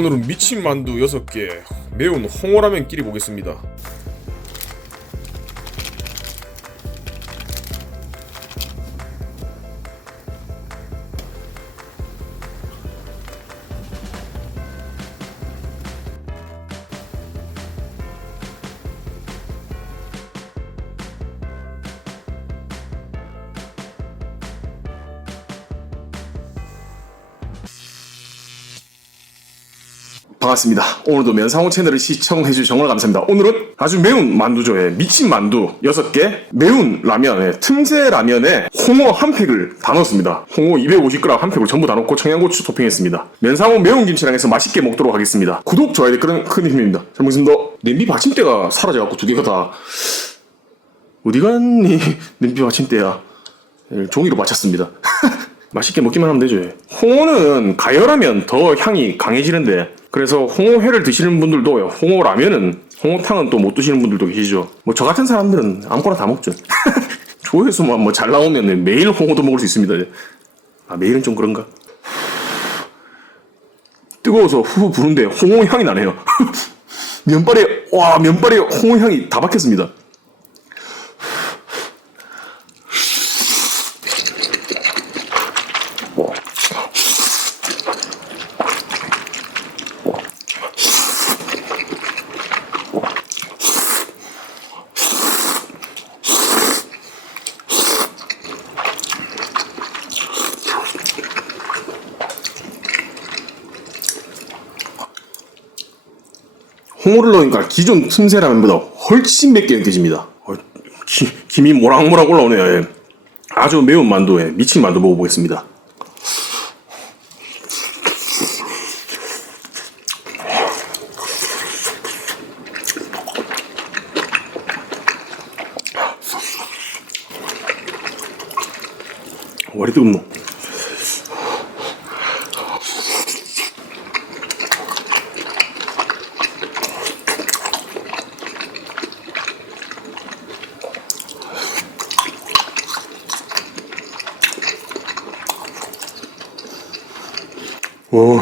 오늘은 미친 만두 6개, 매운 홍어라면 끼리 보겠습니다. 반갑습니다. 오늘도 면상호 채널을 시청해주셔서 정말 감사합니다. 오늘은 아주 매운 만두조에 미친 만두 6개, 매운 라면에 틈새 라면에 홍어 한 팩을 다 넣었습니다. 홍어 250g 한 팩을 전부 다 넣고 청양고추 토핑했습니다. 면상호 매운 김치랑 해서 맛있게 먹도록 하겠습니다. 구독, 좋아요, 댓글은 큰 힘입니다. 잘 먹겠습니다. 냄비 받침대가 사라져갖고 두 개가 다 어디 갔니? 냄비 받침대야. 예, 종이로 받쳤습니다. 맛있게 먹기만 하면 되죠. 홍어는 가열하면 더 향이 강해지는데 그래서 홍어회를 드시는 분들도 홍어 라면은 홍어탕은 또 못 드시는 분들도 계시죠. 뭐 저 같은 사람들은 아무거나 다 먹죠. 조회수만 뭐 잘 나오면 매일 홍어도 먹을 수 있습니다. 아 매일은 좀 그런가? 뜨거워서 후후 부는데 홍어 향이 나네요. 면발에 와 면발에 홍어 향이 다 박혔습니다. 홍어를 넣으니까 기존 틈새 라면보다 훨씬 맵게 느껴집니다. 어, 기- 김이 모락모락 올라오네요. 예. 아주 매운 만두에 미친 만두 먹어보겠습니다. 와리 뜨겁노. 오,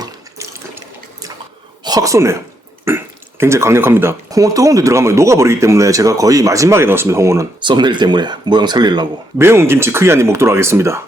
확 쏘네요. 굉장히 강력합니다. 홍어 뜨거운 데 들어가면 녹아버리기 때문에 제가 거의 마지막에 넣었습니다. 홍어는 썸네일 때문에 모양 살리려고 매운 김치 크게 한입 먹도록 하겠습니다.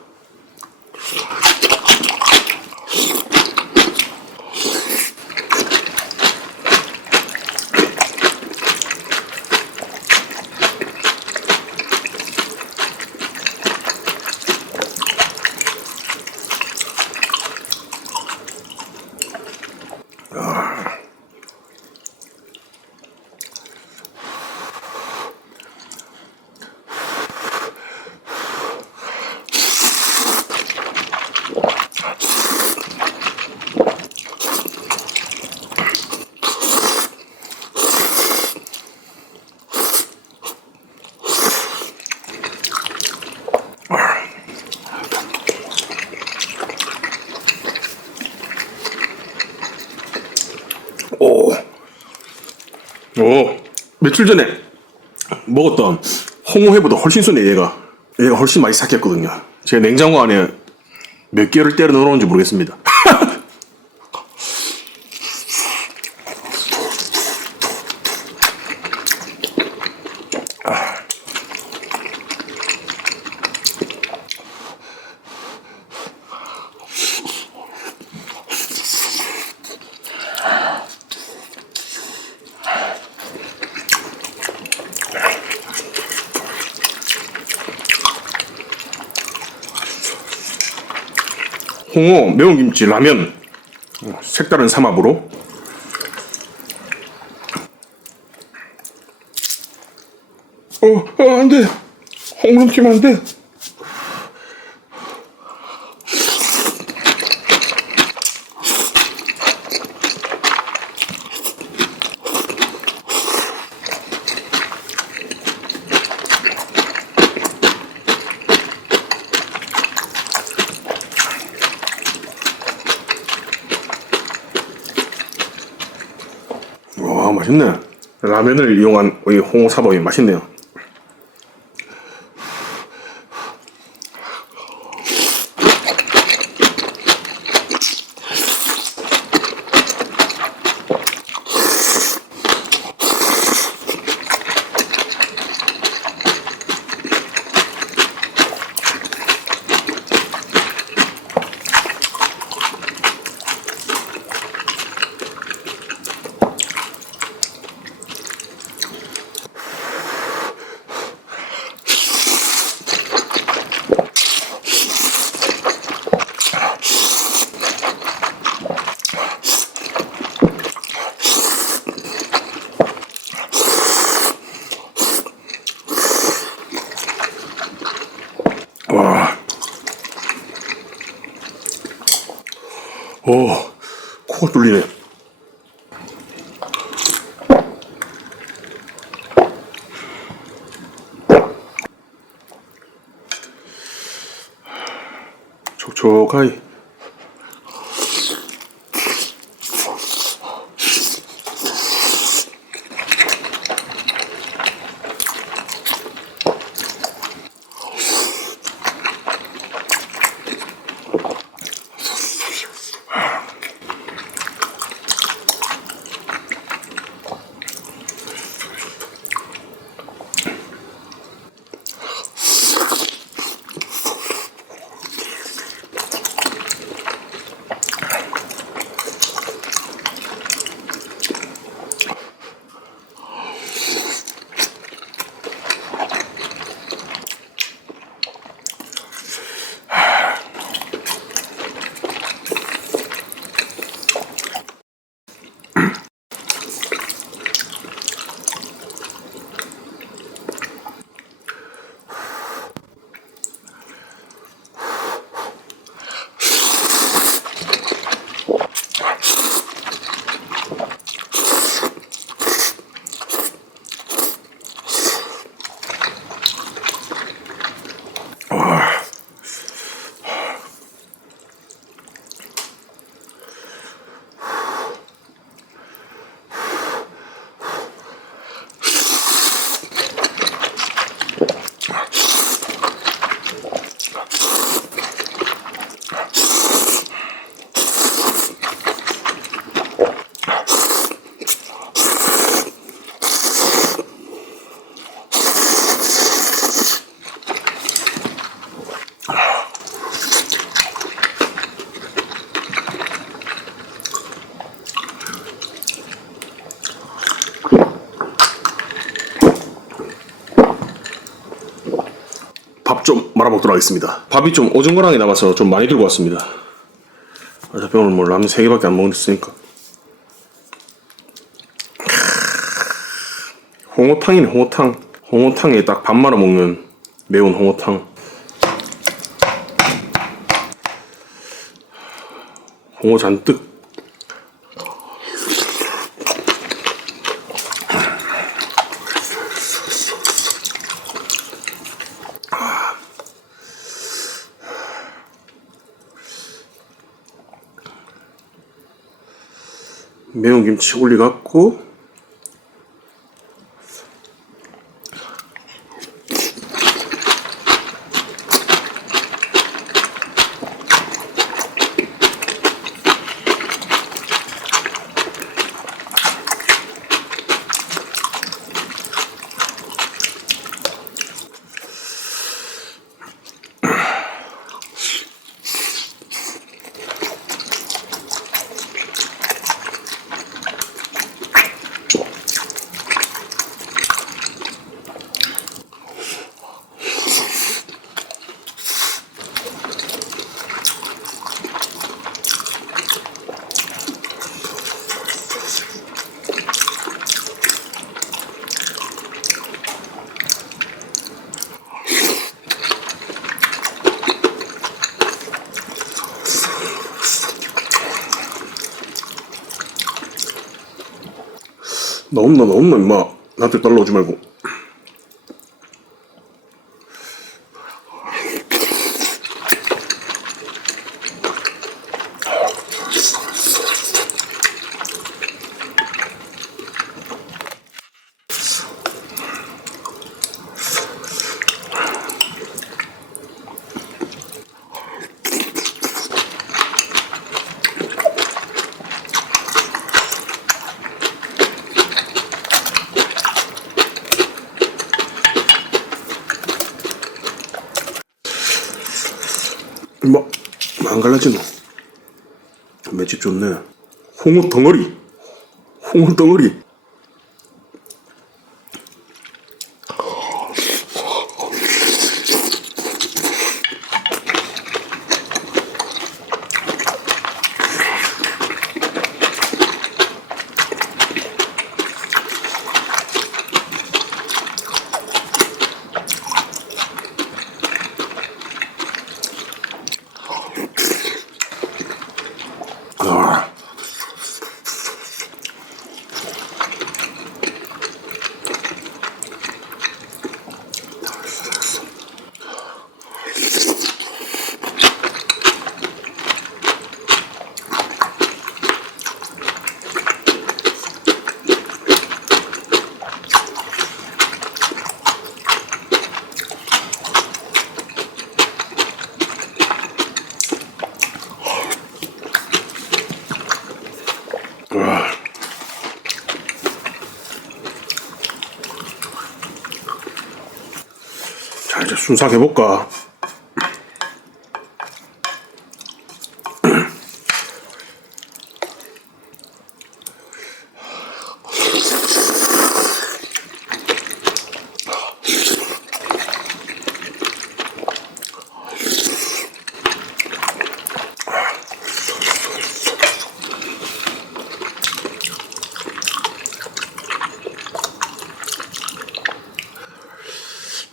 오, 오, 며칠 전에 먹었던 홍어회보다 훨씬 쏘네 얘가. 얘가 훨씬 많이 삭혔거든요. 제가 냉장고 안에 몇 개를 때려 넣어놓은지 모르겠습니다. 홍어, 매운 김치, 라면, 어, 색다른 삼합으로. 어, 어, 안 돼. 홍어 넣기면 안 돼. 와, 맛있네. 라면을 이용한 이 홍어 사발이 맛있네요. 鳥い 말아먹도록 하겠습니다. 밥이 좀 오징어랑이 남아서 좀 많이 들고 왔습니다. 어차피 오늘 뭐 라면 3개밖에 안 먹었으니까. 홍어탕이네, 홍어탕. 홍어탕에 딱 밥 말아 먹는 매운 홍어탕. 홍어 잔뜩. 매운 김치 올리갖고 나 없나 나 없나 임마. 나한테 달러 오지 말고 임마 안 갈라지노 맷집 좋네. 홍어 덩어리. 홍어 덩어리 자 이제 순삭해볼까?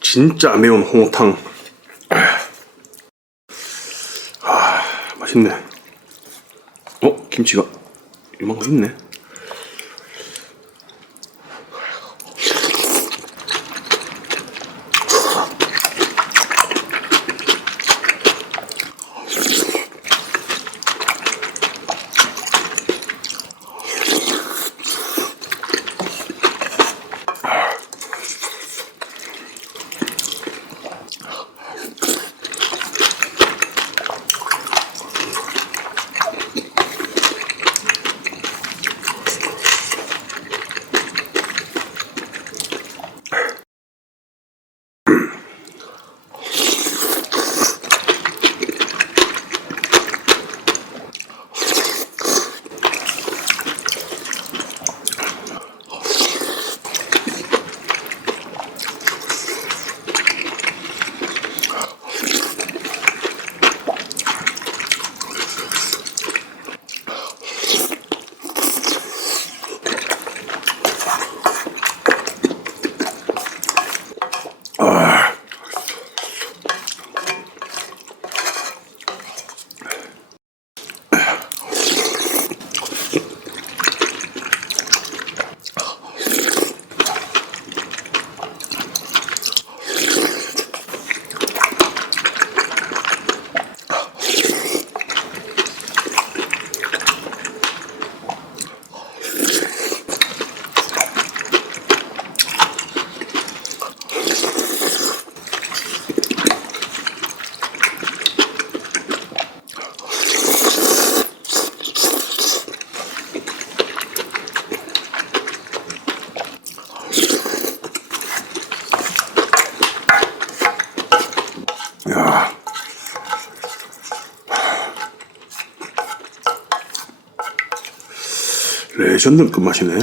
진짜 매운 홍어탕. 아, 맛있네. 어, 김치가 이만큼 있네. 레전드 끝맛이네.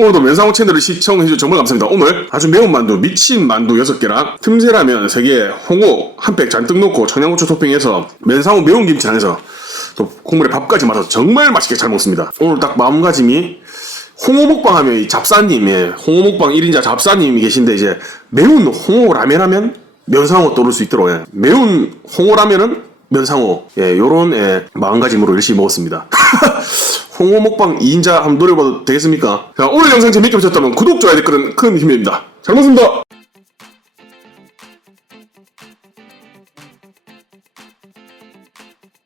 야. 자, 오늘도 면상호 채널을 시청해주셔서 정말 감사합니다. 오늘 아주 매운 만두, 미친 만두 6개랑 틈새라면 3개, 홍어 한팩 잔뜩 넣고 청양고추 토핑해서 면상호 매운 김치 안에서 또 국물에 밥까지 말아서 정말 맛있게 잘 먹습니다. 오늘 딱 마음가짐이 홍어 먹방 하면 이 잡사님, 예, 홍어 먹방 1인자 잡사님이 계신데 이제 매운 홍어 라면 하면 면상호 떠오를 수 있도록 예, 매운 홍어 라면은 면상호, 예, 요런 예, 마음가짐으로 열심히 먹었습니다. 홍어 먹방 2인자 한번 노려봐도 되겠습니까? 자, 오늘 영상 재밌게 보셨다면 구독, 좋아요, 댓글은 큰 힘입니다. 잘 먹습니다.